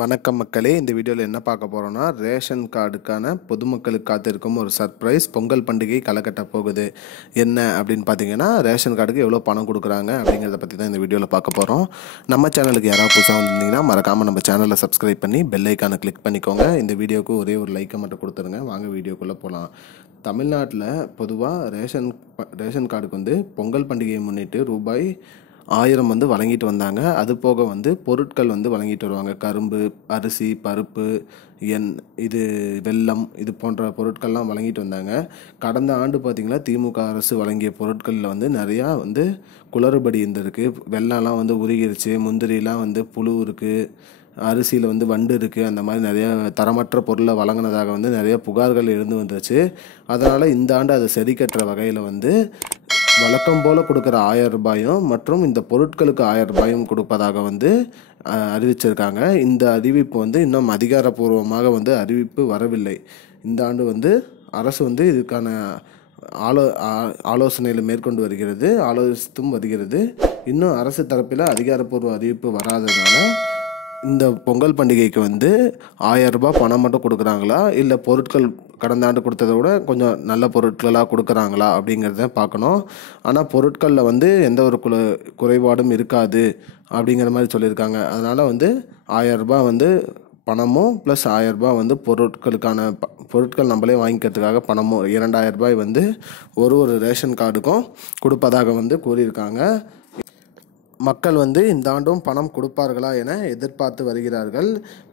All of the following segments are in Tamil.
வணக்கம் மக்களே, இந்த வீடியோவில் என்ன பார்க்க போகிறோன்னா, ரேஷன் கார்டுக்கான பொதுமக்களுக்கு காத்திருக்கும் ஒரு சர்ப்ரைஸ். பொங்கல் பண்டிகை களைகட்ட போகுது. என்ன அப்படின்னு பார்த்தீங்கன்னா, ரேஷன் கார்டுக்கு எவ்வளோ பணம் கொடுக்குறாங்க அப்படிங்கிறத பற்றி தான் இந்த வீடியோவில் பார்க்க போகிறோம். நம்ம சேனலுக்கு யாராவது புதுசாக வந்திருந்தீங்கன்னா மறக்காமல் நம்ம சேனலை சப்ஸ்கிரைப் பண்ணி பெல் ஐக்கானை கிளிக் பண்ணிக்கோங்க. இந்த வீடியோவுக்கு ஒரே ஒரு லைக்கை மட்டும் கொடுத்துருங்க. வாங்க வீடியோக்குள்ளே போகலாம். தமிழ்நாட்டில் பொதுவாக ரேஷன் கார்டுக்கு வந்து பொங்கல் பண்டிகையை முன்னிட்டு ரூபாய் 1000 வழங்கிட்டு வந்தாங்க. அது போக பொருட்கள் வழங்கிட்டு வருவாங்க. கரும்பு, அரிசி, பருப்பு, இது வெல்லம், இது போன்ற பொருட்கள்லாம் வழங்கிட்டு வந்தாங்க. கடந்த ஆண்டு பார்த்திங்கன்னா திமுக அரசு வழங்கிய பொருட்களில் நிறையா குளறுபடி இருந்திருக்கு. வெல்லம்லாம் உருகிருச்சு, முந்திரிலாம் புழு இருக்குது, அரிசியில் வண்டு இருக்குது, அந்த மாதிரி நிறையா தரமற்ற பொருளை வழங்கினதாக நிறைய புகார்கள் எழுந்து வந்துச்சு. அதனால் இந்த ஆண்டு அதை சரி கட்டுற வகையில் வழக்கம் போல் கொடுக்குற 1000 ரூபாயும் மற்றும் இந்த பொருட்களுக்கு 1000 ரூபாயும் கொடுப்பதாக அறிவிச்சிருக்காங்க. இந்த அறிவிப்பு இன்னும் அதிகாரப்பூர்வமாக அறிவிப்பு வரவில்லை. இந்த ஆண்டு அரசு இதுக்கான ஆலோசனையில் மேற்கொண்டு வருகிறது, ஆலோசித்தும் வருகிறது. இன்னும் அரசு தரப்பில் அதிகாரப்பூர்வ அறிவிப்பு வராததுனால இந்த பொங்கல் பண்டிகைக்கு 1000 ரூபாய் பணம் மட்டும் கொடுக்குறாங்களா, இல்லை பொருட்கள் கடந்த ஆண்டு கொடுத்ததை விட கொஞ்சம் நல்ல பொருட்களாக கொடுக்குறாங்களா அப்படிங்கிறத பார்க்கணும். ஆனால் பொருட்களில் எந்த ஒரு குறைபாடும் இருக்காது அப்படிங்கிற மாதிரி சொல்லியிருக்காங்க. அதனால் 1000 ரூபாய் பணமும் ப்ளஸ் 1000 ரூபாய் பொருட்களுக்கான பொருட்கள் நம்மளே வாங்கிக்கிறதுக்காக பணமும் 2000 ரூபாய் ஒரு ரேஷன் கார்டுக்கும் கொடுப்பதாக கூறியிருக்காங்க. மக்கள் இந்த ஆண்டும் பணம் கொடுப்பார்களா என எதிர்பார்த்து வருகிறார்கள்.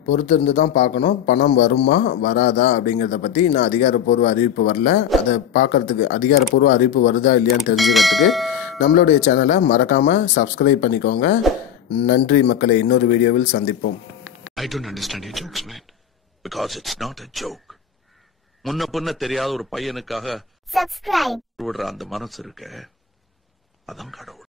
பொறுத்திருந்து தான் பார்க்கணும், பணம் வருமா வராதா அப்படிங்கிறத பற்றி. இன்னும் அதிகாரப்பூர்வ அறிவிப்பு வரல. அதை பார்க்குறதுக்கு, அதிகாரப்பூர்வ அறிவிப்பு வருதா இல்லையான்னு தெரிஞ்சுக்கிறதுக்கு நம்மளுடைய சேனலை மறக்காமல் சப்ஸ்கிரைப் பண்ணிக்கோங்க. நன்றி மக்களே, இன்னொரு வீடியோவில் சந்திப்போம். I don't understand your jokes, man. Because it's not a joke. முன்ன பின்ன தெரியாத ஒரு பையனுக்காக விடுற அந்த மனசு இருக்க, அதான் கடவுள்.